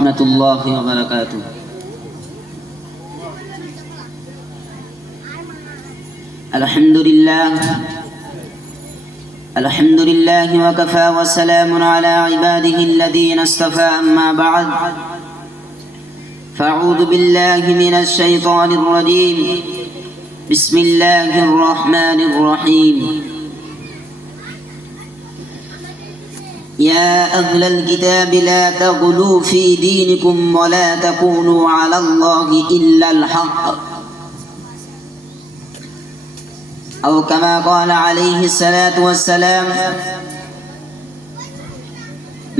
ورحمة الله وبركاته. الحمد لله وكفى وسلام على عباده الذين اصطفى. أما بعد، فأعوذ بالله من الشيطان الرجيم. بسم الله الرحمن الرحيم. يا أهل الكتاب لا تغلوا في دينكم ولا تقولوا على الله إلا الحق، أو كما قال عليه الصلاة والسلام: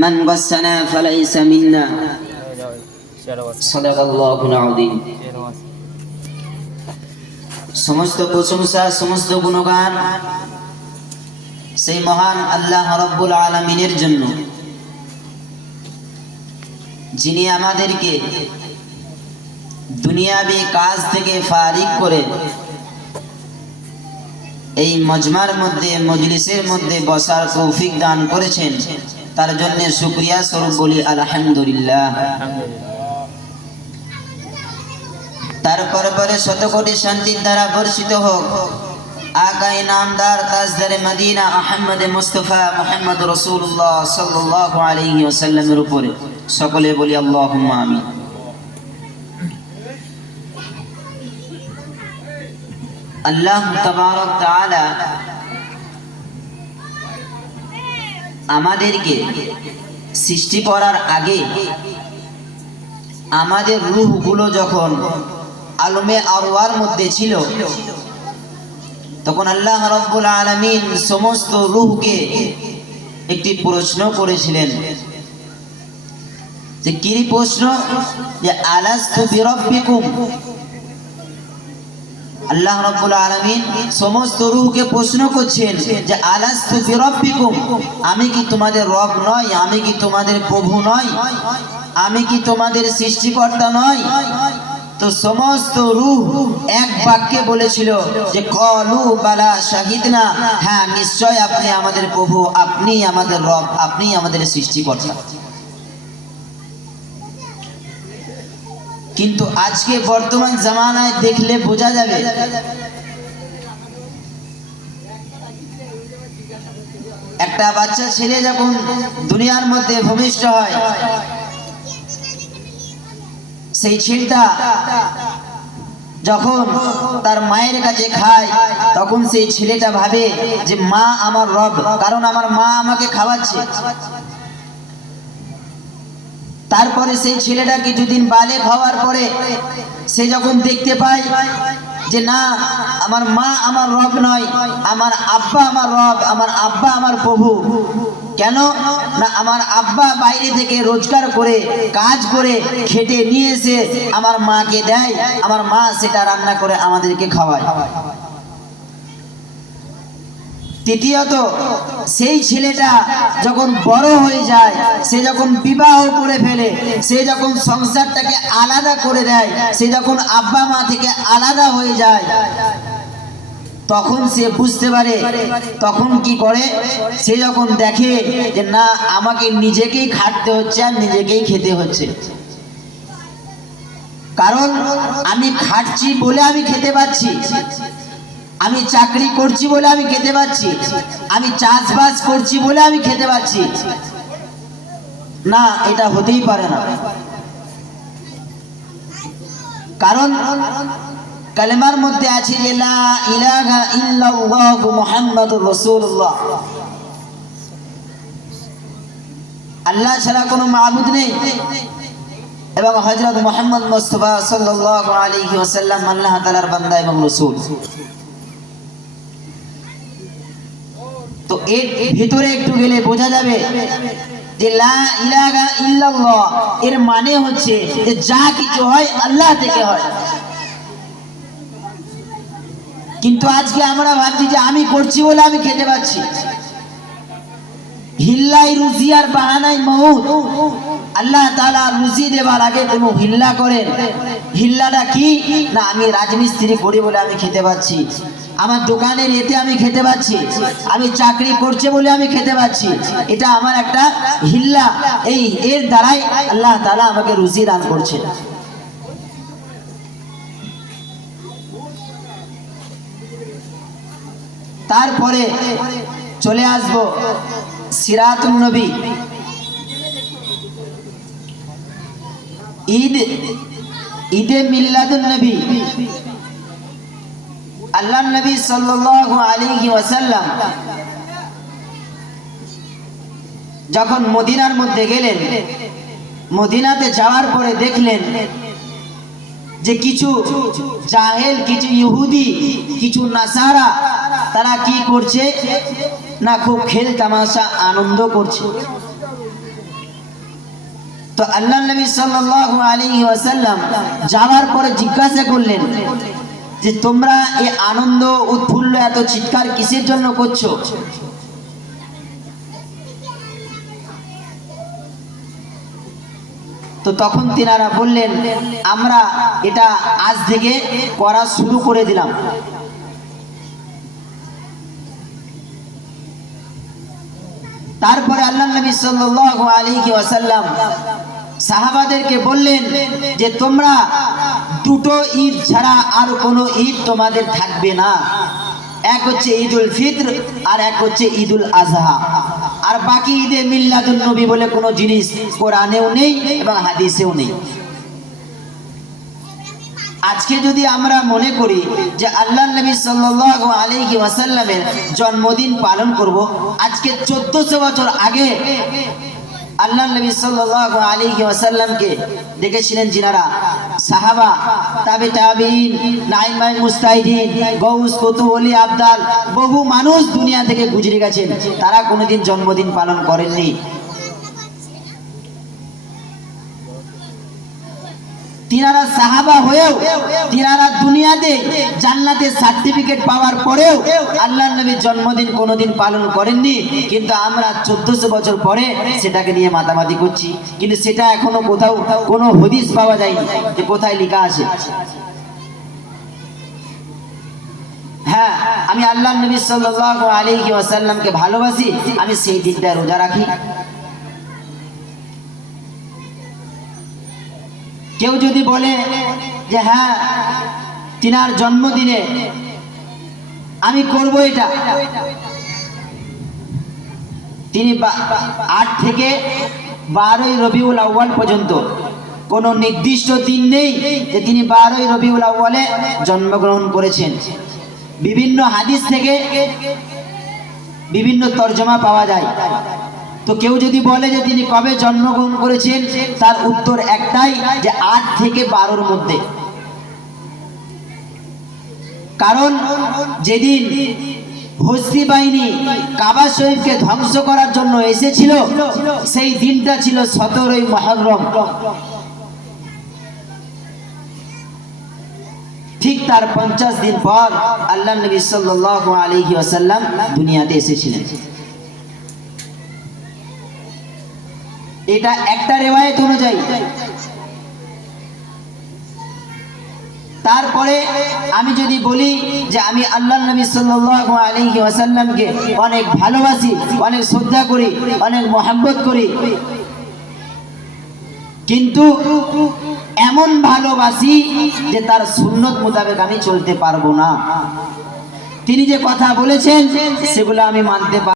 من غسنا فليس منا. صدق الله العظيم. সমস্ত প্রশংসা, সমস্ত গুণগান সেই মহান আল্লাহ রাব্বুল আলামিনের জন্য, যিনি আমাদেরকে দুনিয়াবি কাজ থেকে ফারিগ করে এই মজমার মধ্যে, মজলিসের মধ্যে বসার তৌফিক দান করেছেন। তার জন্য শুকরিয়া স্বরূপ বলি আলহামদুলিল্লাহ। তারপরে পরে শতকোটি শান্তির দ্বারা বর্ষিত হোক আকায়ে নামদার তাজদারে মদিনা আহমদ মুস্তাফা মুহাম্মদ রাসূলুল্লাহ সাল্লাল্লাহু আলাইহি ওয়াসাল্লামের উপরে। সকলে বলি আল্লাহুম্মা আমিন। আল্লাহ তাবারক তাআলা আমাদেরকে সৃষ্টি করার আগে আমাদের রূহগুলো যখন আলমে আরওয়ার মধ্যে ছিল, তখন আল্লাহ রাব্বুল আলামিন সমস্ত রূহকে একটি প্রশ্ন করেছিলেন। যে কি প্রশ্ন? যে আলাস্তু বিরাব্বিকুম। আল্লাহ রাব্বুল আলামিন সমস্ত রূহকে প্রশ্ন করছেন যে আলাস্তু বিরাব্বিকুম, আমি কি তোমাদের রব নয়? আমি কি তোমাদের প্রভু নয়? আমি কি তোমাদের সৃষ্টিকর্তা নয়? তো সমস্ত রূহ এক বাক্যে বলেছিল যে ক্বালু বালা শাহিদনা, হ্যাঁ নিশ্চয় আপনি আমাদের প্রভু, আপনি আমাদের রব, আপনি আমাদের সৃষ্টিকর্তা। কিন্তু আজকে বর্তমান জামানায় দেখলে বোঝা যাবে, একটা বাচ্চা ছেলে যখন দুনিয়ার মধ্যে ভূমিষ্ঠ হয়, সেই ছেলেটা যখন তার মায়ের কাছে খায়, তখন সেই ছেলেটা ভাবে যে মা আমার রব, কারণ আমার মা আমাকে খাওয়াচ্ছে। তারপরে সেই ছেলেটা কিছুদিন বালেগ হওয়ার পরে সে যখন দেখতে পায় যে না, আমার মা আমার রব নয়, আমার আব্বা আমার রব, আমার আব্বা আমার প্রভু। কেন না, আমার আব্বা বাইরে থেকে রোজগার করে, কাজ করে, খেটে নিয়ে এসে আমার মাকে দেয়, আমার মা সেটা রান্না করে আমাদেরকে খাওয়ায়। তৃতীয়ত, সেই ছেলেটা যখন বড় হয়ে যায়, সে যখন বিবাহ করে ফেলে, সে যখন সংসারটাকে আলাদা করে দেয়, সে যখন আব্বা মা থেকে আলাদা হয়ে যায়, তখন সে বুঝতে পারে, তখন কি করে, সে যখন দেখে যে না, আমাকে নিজেকেই খাটতে হচ্ছে আর নিজেকেই খেতে হচ্ছে। কারণ আমি খাটছি বলে আমি খেতে পাচ্ছি, আমি চাকরি করছি বলে আমি খেতে পাচ্ছি, আমি চাষবাস করছি বলে আমি খেতে পাচ্ছি না, এটা হতেই পারে না। কারণ কালেমার মধ্যে আছে যে লা ইলাহা ইল্লাল্লাহু মুহাম্মাদুর রাসূলুল্লাহ, আল্লাহ ছাড়া কোনো মাবুদ নেই, এবং হযরত মুহাম্মদ মুস্তাফা সাল্লাল্লাহু আলাইহি ওয়াসাল্লাম আল্লাহ তাআলার বান্দা এবং রাসূল। তো এর ভিতরে একটু গেলে বোঝা যাবে যে লা ইলাহা ইল্লাল্লাহ এর মানে হচ্ছে যে যা কিছু হয় আল্লাহ থেকে হয়। কিন্তু আজকে আমরা ভাবছি যে আমি করছি বলে আমি খেতে পাচ্ছি, হিল্লাই রুজি আর বাহানাই মউত। আল্লাহ তাআলা রুজি দেবার আগে কোনো হিল্লা করেন। হিল্লাটা কি না, আমি রাজমিস্ত্রি করি বলে আমি খেতে পাচ্ছি, আমার দোকানের এতে আমি খেতে পাচ্ছি, আমি চাকরি করছে বলে আমি খেতে পাচ্ছি, এটা আমার একটা হিল্লা, এর দ্বারাই আল্লাহ তাআলা আমাকে রুজি দান করছেন। তারপরে চলে আসব সিরাতুন নবী, ঈদে মিলাদুন নবী। আল্লাহ নবী সাল্লাল্লাহু আলাইহি ওয়াসাল্লাম যখন মদিনার মধ্যে গেলেন, মদিনাতে যাওয়ার পরে দেখলেন যে কিছু জাহেল, কিছু ইহুদি, কিছু নাসারা তারা কি করছে না, খুব খেল তামাশা আনন্দ করছে। তো আল্লাহ নবী সাল্লাল্লাহু আলাইহি ওয়াসাল্লাম যাওয়ার পরে জিজ্ঞাসা করলেন যে তোমরা এই আনন্দ উৎফুল্ল এত চিৎকার কিসের জন্য করছো? তো তখন তিনারা বললেন, আমরা এটা আজ থেকে করা শুরু করে দিলাম। তারপরে আল্লাহ নবী সাল্লাল্লাহু আলাইহি ওয়াসাল্লাম সাহাবাদেরকে বললেন যে তোমরা দুটো ঈদ ছাড়া আর কোনো ঈদ তোমাদের থাকবে না, এক হচ্ছে ঈদুল ফিতর আর এক হচ্ছে ঈদুল আজহা। আর বাকি ঈদে মিলাদুন নবী বলে কোনো জিনিস কোরআনেও নেই এবং হাদিসেও নেই। আজকে যদি আমরা মনে করি যে আল্লাহ নবী সাল্লাল্লাহু আলাইহি ওয়াসাল্লামের জন্মদিন পালন করব, আজকে 1400 বছর আগে আল্লাহ নবী সাল্লাল্লাহু আলাইহি ওয়াসাল্লামকে দেখেছিলেন যিনারা সাহাবা, তাবে তাবিঈন, নাইমাই মুস্তাহিদিন, গৌস, কুতুব, ওলি, আবদাল, বহু মানুষ দুনিয়া থেকে গুজরে গেছেন, তারা কোনোদিন জন্মদিন পালন করেননি। তিনারা সাহাবা হয়েও, তিনারা দুনিয়াতে জান্নাতের সার্টিফিকেট পাওয়ার পরেও আল্লাহর নবীর জন্মদিন কোনোদিন পালন করেননি। কিন্তু আমরা 1400 বছর পরে সেটাকে নিয়ে মাতামাতি করছি, কিন্তু সেটা এখনো কোথাও কোনো হাদিস পাওয়া যায়নি যে কোথায় লেখা আছে। হ্যাঁ, আমি আল্লাহর নবী সাল্লাল্লাহু আলাইহি ওয়াসাল্লামকে ভালোবাসি, আমি সেই দিনটা রোজা রাখি। কেউ যদি বলে যে হ্যাঁ তিনার জন্মদিনে আমি করব এটা, তিনি 8 থেকে 12ই রবিউল আউয়াল পর্যন্ত কোনো নির্দিষ্ট দিন নেই যে তিনি 12ই রবিউল আউয়ালে জন্মগ্রহণ করেছেন। বিভিন্ন হাদিস থেকে বিভিন্ন তরজমা পাওয়া যায়। তো কেউ যদি বলে যে তিনি কবে জন্মগ্রহণ করেছেন, তার উত্তর একটাই যে 8 থেকে 12-র মধ্যে। কারণ যেদিন হস্তি বাহিনী কাবা শরীফকে ধ্বংস করার জন্য এসেছিল, সেই দিনটা ছিল 17ই মুহররম। ঠিক তার 50 দিন পর আল্লাহ নবী সাল্লাল্লাহু আলাইহি ওয়াসাল্লাম দুনিয়াতে এসেছিলেন। এটা একটা রিওয়ায়াত অনুযায়ী। তারপরে আমি যদি বলি যে আমি আল্লাহর নবী সাল্লাল্লাহু আলাইহি ওয়াসাল্লামকে অনেক ভালোবাসি, অনেক শ্রদ্ধা করি, অনেক মহব্বত করি, কিন্তু এমন ভালোবাসি যে তার সুন্নত মোতাবেক আমি চলতে পারবো না। তিনি যে কথা বলেছেন সেগুলো আমি মানতে পারবো